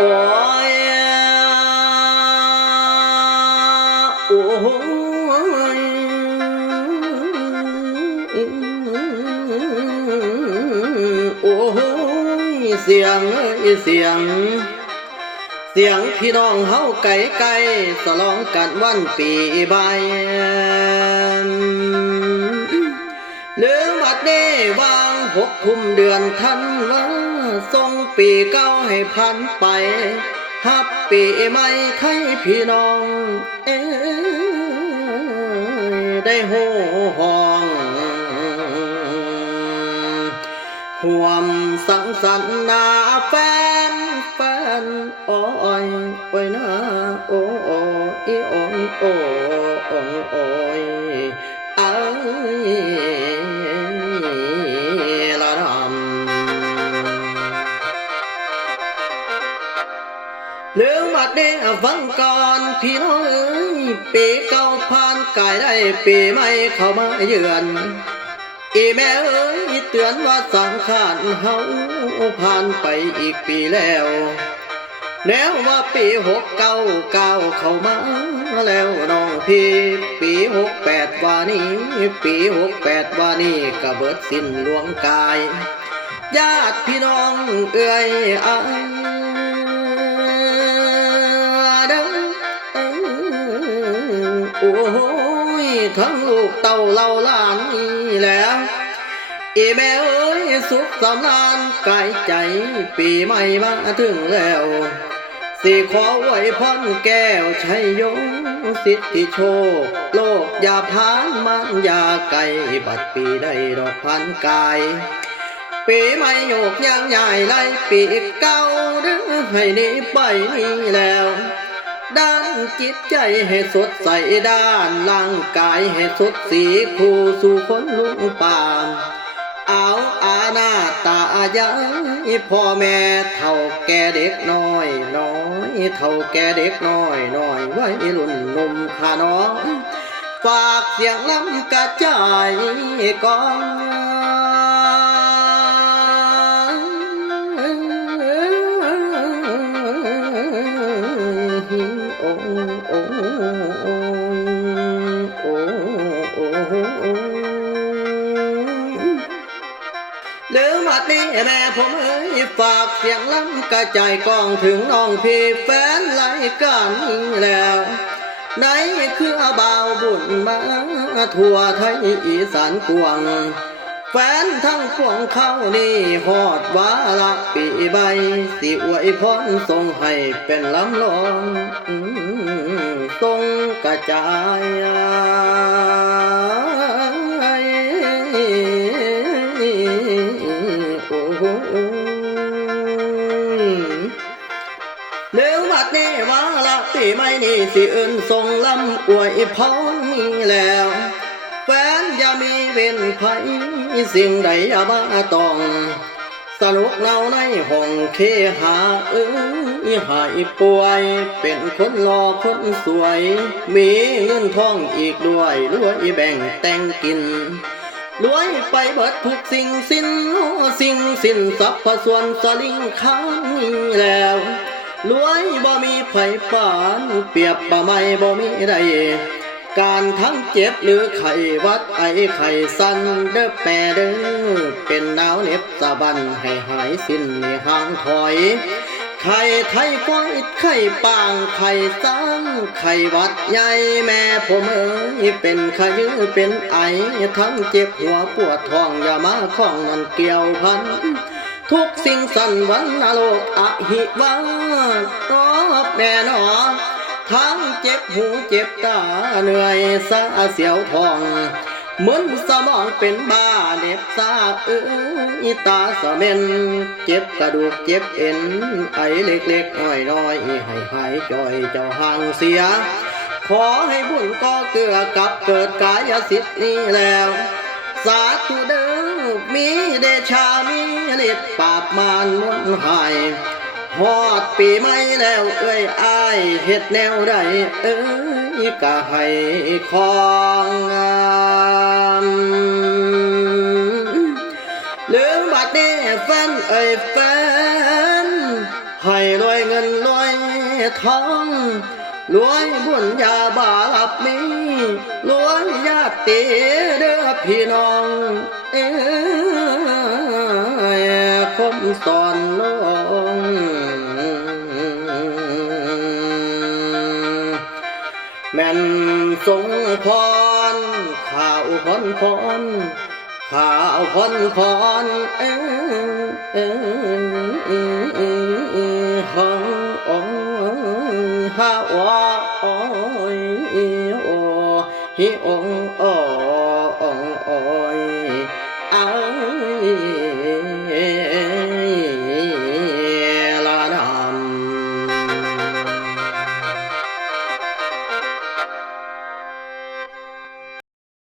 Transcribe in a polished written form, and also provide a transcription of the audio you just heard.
โอ้ยโอ้ยโอ้ยเสียงเสียงเสียงพี่น้องเฮาไก่ไก่สลองกันวันปีใบหรือบัดนี้วาง6 ทุ่มเดือนธันวาส่งปีเก่าให้พันไปฮับปีใหม่ไทยพี่น้องได้โห่ห้องห่วมสังสรรค์นาแฟนโอ้ยโอ้ยนะโอ้โอ้ยโอ้ยโอ้โอ้โอ้ยเอ้ยละดำเรื่องบัดนี้ฟังก่อนพี่น้องเอ้ยปีเก่าผ่านกายได้ปีใหม่เข้ามาเยือนอีแม่เอ้ยเตือนว่าสังขารเฮาผ่านไปอีกปีแล้วแล้วว่าปี699เข้ามาแล้วน้องพี่ปี68ว่านี้ปี68ว่านี้ก็เบิดสิ้นดวงกายญาติพี่น้องเอ้ยเด้อโอ้ยทั้งลูกเต่าเล่าล้านนี่แหละอีแม่เอ้ยสุขสำราญกายใจปีใหม่มาถึงแล้วสิขอไว้พรแก้วชัยโยสิทธิโชคโลกอย่าพานมันอย่าไกลบัดปีได้ดอกพันกายปีใหม่โยกยังใหญ่ไล่ปีเก่าเด้อให้นี้ไปนี่แล้วด้านจิตใจให้สดใสด้านร่างกายให้สดสีคู่สู่คนลุงป่าเอาอาณาตายายพ่อแม่เท่าแก่เด็กน้อยเท่าแก่เด็กน้อยไว้รุ่นหนุ่มขาน้องฝากเสียงล้ำกระจายก่อนโอ้โอ้โอ้โอ้หรือบัดนี้แม่ผมเอ้ยฝากเสียงล้ำกระจายกองถึงน้องพี่แฟนรายการนี้แล้วไหนคือบ่าวบุญมาทั่วไทยอีสานกวางแฟนทั้งพวงเขานี่ฮอดวาระปีใบสิอวยพรส่งให้เป็นลำลองส่งกระจายเดี๋ยววัดนี้วาระปีใหม่นี่สิอื่นส่งลำอวยพรนี่แล้วแฟนอย่ามีเว้นภัยสิ่งใดอย่ามาต้องสนุกเนาในห้องเคหาหายป่วยเป็นคนรอคนสวยมีเงินทองอีกด้วยรวยแบ่งแต่งกินรวยไปเบิดทุกสิ่งสิ้นทรัพย์ส่วนสลิงค้างนี้แล้วรวยบ่มีไผปานเปรียบบ่ไม่บ่มีใดการทั้งเจ็บหรือไข้วัดไอไข้สันเด้อแปรเด้อเป็นหนาวเหน็บสะบันให้หายสิ้นในห่างถอยไข้ไทยฟอยไข้ปางไข้สังไข้วัดใหญ่แม่ผมเอ๋ยเป็นไข้ยื้อเป็นไอทั้งเจ็บหัวปวดท้องอย่ามาข้องนั่นเกี่ยวพันทุกสิ่งสั่นวันนโลกอหิวาตอบแน่นอนทั้งเจ็บหูเจ็บตาเหนื่อยสาเสียวทองมึนสมองเป็นบ้าเด็บซาตาสะเม็นเจ็บกระดูกเจ็บเอ็นไอเล็กๆน้อยๆให้หายจ่อยเจ้าห่างเสียขอให้บุญก็เกือกับเกิดกายสิทธิ์นี้แล้วสาธุเด้อมีเดชามีฤทธิ์ปราบมารมนหายฮอดปีใหม่แล้วเอ้ยอ้ายเฮ็ดแนวใดก็ให้ของหรือบัดนี้แฟนเอ้ยแฟน ให้รวยเงินรวยทองรวยบุญญาบาปมีรวยญาติเด้อพี่น้องคมสอนน้องแม่นทรงพรข่าวพรพรข่าวพรพรห้องฮาว